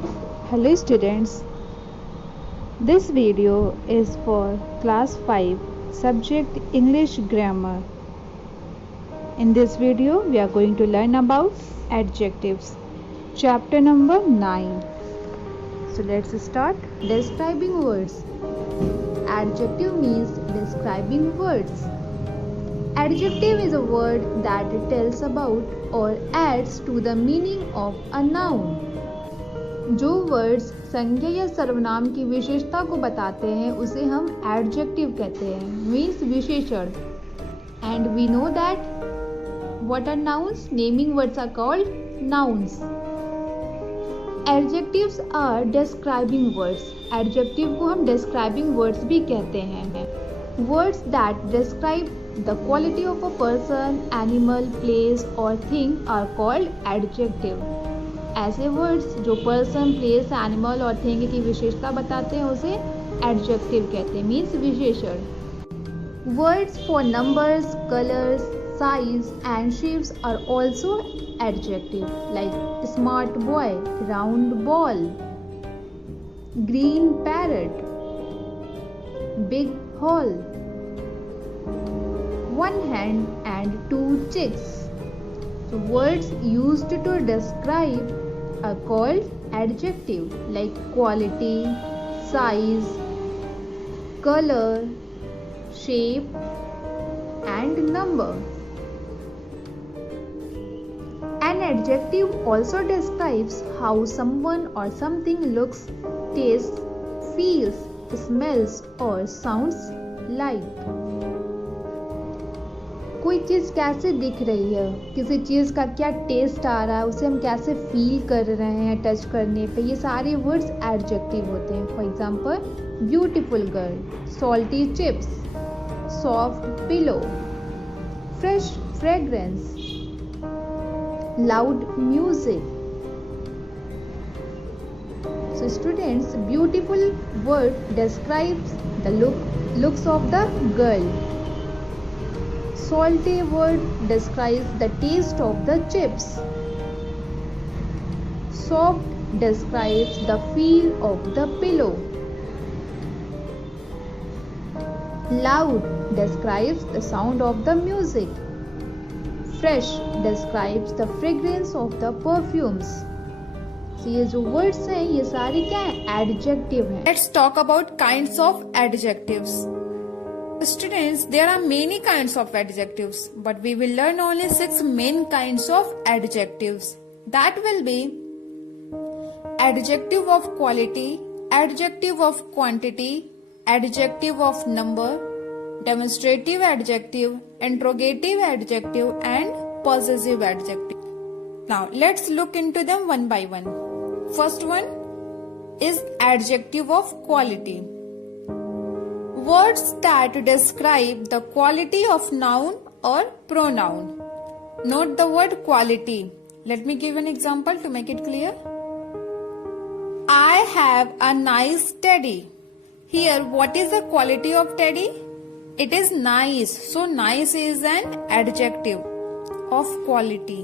Hello students, this video is for class 5 subject English grammar. In this video we are going to learn about adjectives. Chapter number 9. So let's start. Describing words. Adjective means describing words. Adjective is a word that tells about or adds to the meaning of a noun. जो words संज्ञा या सर्वनाम की विशेषता को बताते हैं उसे हम एडजेक्टिव कहते हैं, मीन्स विशेषण. And we know that what are nouns. Naming words are called nouns. Adjectives are describing words. Adjective को हम डिस्क्राइबिंग वर्ड्स भी कहते हैं. Words that describe the quality of a person, animal, place और thing are called adjective. ऐसे words जो person, place, animal और thing की विशेषता बताते हैं उसे एडजेक्टिव कहते हैं, मीन्स विशेषण. Words for numbers, colours, size and shapes are also adjective, like smart boy, round ball, green parrot, big hall, one hand and two chicks. So words used to describe are called adjective, like quality, size, color, shape and number. An adjective also describes how someone or something looks, tastes, feels, smells or sounds like. कोई चीज़ कैसे दिख रही है, किसी चीज़ का क्या test आ रहा है, उसे हम कैसे फील कर रहे हैं टच करने पे, ये सारे वर्ड्स एडजेक्टिव होते हैं. For example beautiful girl, salty chips, soft pillow, fresh fragrance, loud music. So students, beautiful word describes the looks of the girl. Salty word describes the taste of the chips. Soft describes the feel of the pillow. Loud describes the sound of the music. Fresh describes the fragrance of the perfumes. So ये जो words हैं ये सारे क्या हैं? Adjective हैं. Let's talk about kinds of adjectives. Students, there are many kinds of adjectives, but we will learn only 6 main kinds of adjectives. That will be adjective of quality, adjective of quantity, adjective of number, demonstrative adjective, interrogative adjective and possessive adjective. Now, let's look into them one by one. First one is adjective of quality. Words that describe the quality of noun or pronoun. Note the word quality. Let me give an example to make it clear. I have a nice teddy. Here, what is the quality of teddy? It is nice. So, nice is an adjective of quality.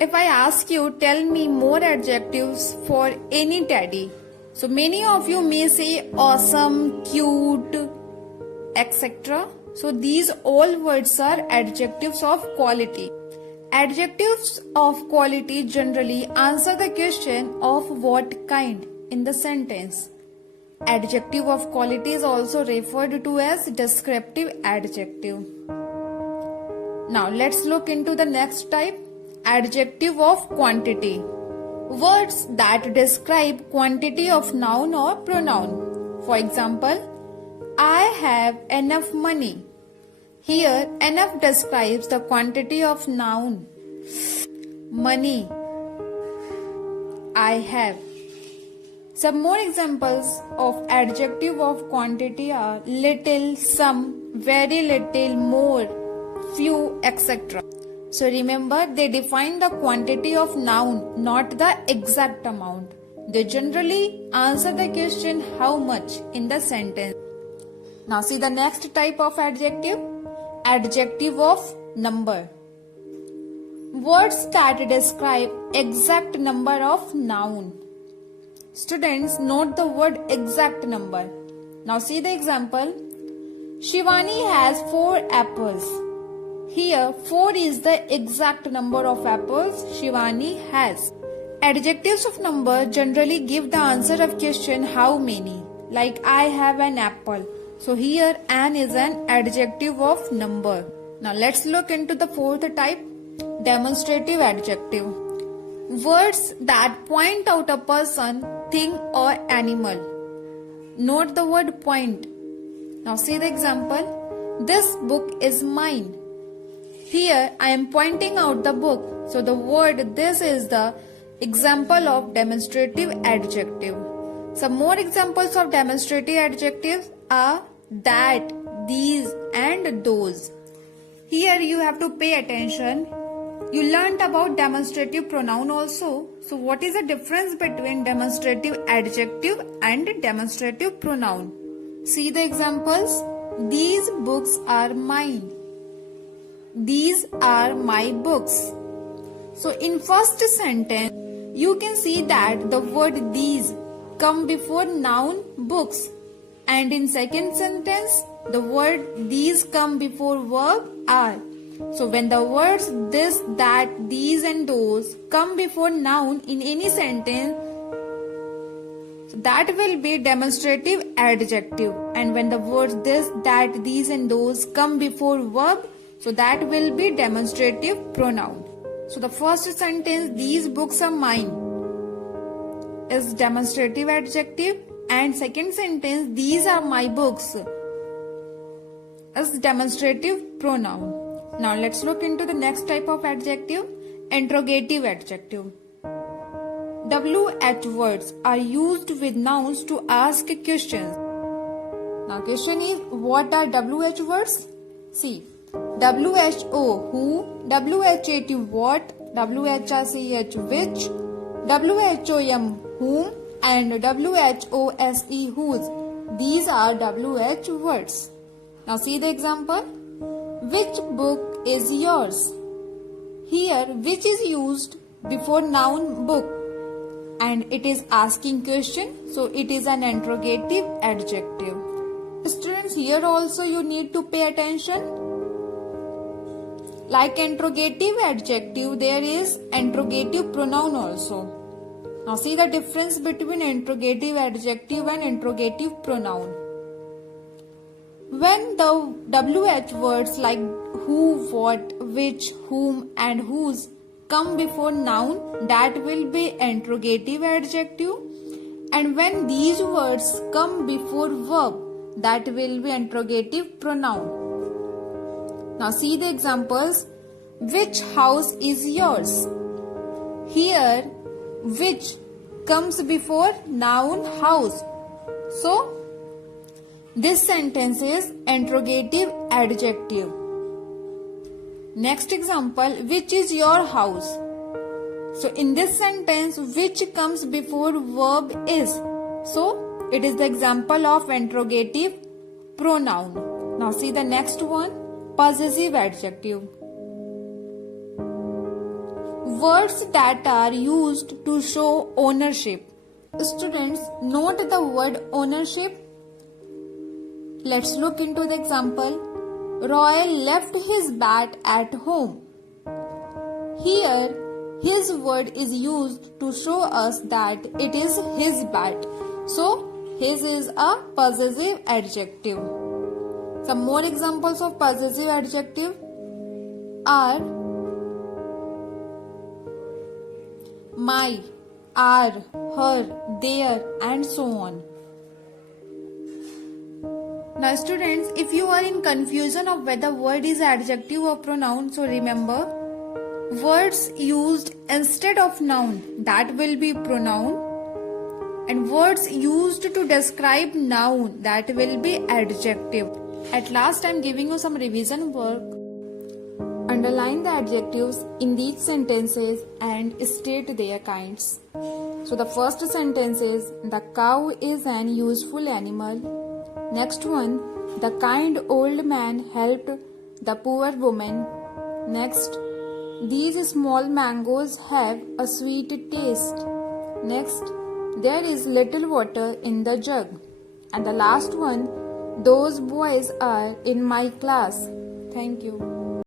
If I ask you, tell me more adjectives for any teddy. So many of you may say awesome, cute, etc. So these all words are adjectives of quality. Adjectives of quality generally answer the question of what kind in the sentence. Adjective of quality is also referred to as descriptive adjective. Now let's look into the next type, adjective of quantity. Words that describe quantity of noun or pronoun. For example, I have enough money. Here, enough describes the quantity of noun. Money. I have. Some more examples of adjective of quantity are little, some, very little, more, few, etc. So remember, they define the quantity of noun, not the exact amount. They generally answer the question how much in the sentence. Now see the next type of adjective, adjective of number. Words that describe exact number of noun. Students, note the word exact number. Now see the example. Shivani has 4 apples. Here 4 is the exact number of apples Shivani has. Adjectives of number generally give the answer of question how many. Like I have an apple. So here an is an adjective of number. Now let's look into the fourth type, demonstrative adjective. Words that point out a person, thing or animal. Note the word point. Now see the example. This book is mine. Here I am pointing out the book. So the word this is the example of demonstrative adjective. Some more examples of demonstrative adjectives are that, these and those. Here you have to pay attention. You learnt about demonstrative pronoun also. So what is the difference between demonstrative adjective and demonstrative pronoun? See the examples. These books are mine. These are my books. So in first sentence, you can see that the word these come before noun books. And in second sentence, the word these come before verb are. So when the words this, that, these and those come before noun in any sentence, that will be demonstrative adjective. And when the words this, that, these and those come before verb, so that will be demonstrative pronoun. So the first sentence, these books are mine, is demonstrative adjective, and second sentence, these are my books, is demonstrative pronoun. Now let's look into the next type of adjective, interrogative adjective. WH words are used with nouns to ask questions. Now question is, what are WH words? See, WHO who, WHAT what, WHRCH which, WHOM whom, and WHOSE whose. These are WH words. Now see the example. Which book is yours? Here which is used before noun book and it is asking question, so it is an interrogative adjective. Students, here also you need to pay attention. Like interrogative adjective, there is interrogative pronoun also. Now see the difference between interrogative adjective and interrogative pronoun. When the WH words like who, what, which, whom and whose come before noun, that will be interrogative adjective. And when these words come before verb, that will be interrogative pronoun. Now see the examples. Which house is yours? Here which comes before noun house. So this sentence is interrogative adjective. Next example, which is your house? So in this sentence, which comes before verb is. So it is the example of interrogative pronoun. Now see the next one, possessive adjective. Words that are used to show ownership. Students, note the word ownership. Let's look into the example. Roy left his bat at home. Here, his word is used to show us that it is his bat. So, his is a possessive adjective. Some more examples of possessive adjective are my, our, her, their, and so on. Now students, if you are in confusion of whether word is adjective or pronoun, so remember, words used instead of noun, that will be pronoun, and words used to describe noun, that will be adjective. At last I am giving you some revision work. Underline the adjectives in these sentences and state their kinds. So the first sentence is, the cow is an useful animal. Next one, the kind old man helped the poor woman. Next, these small mangoes have a sweet taste. Next, There is little water in the jug. And the last one, those boys are in my class. Thank you.